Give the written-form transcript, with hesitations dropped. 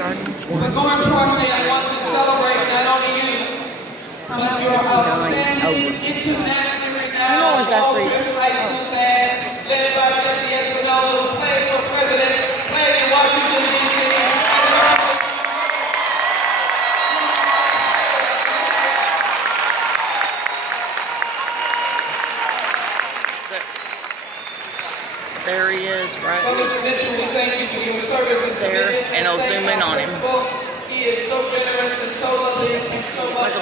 But more importantly, I want to celebrate not only you, but your outstanding, internationally renowned Walters High School band, led by Jesse Espinosa, who played for President, played in Washington, D.C. There he is, right So, Mr. Mitchell, we thank you for your service and there, commitment. and I'll zoom in on him. He is so generous and so loving and so much.